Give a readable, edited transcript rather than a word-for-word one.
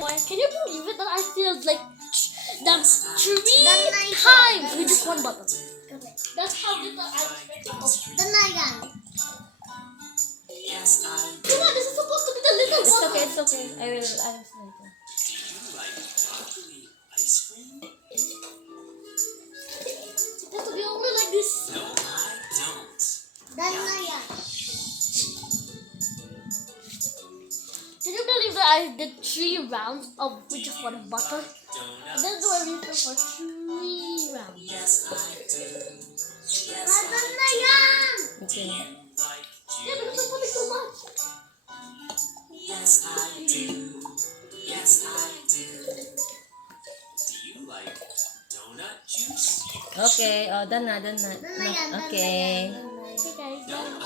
Can you believe it that I filled like them 3 times with just one button? That's how little I expect. Come on, this is supposed to be the little It's button. okay, it's okay. I will later. It's supposed to be only like this. No, I don't. Can you believe that I did 3 rounds of with just one button? And then do I refill for 3 rounds? Yes, I do. Okay. Yeah, because I'm putting so much. Yes, I do. Yes, I do. Do you like donut juice? Okay, oh, done na. Done na yan. Okay.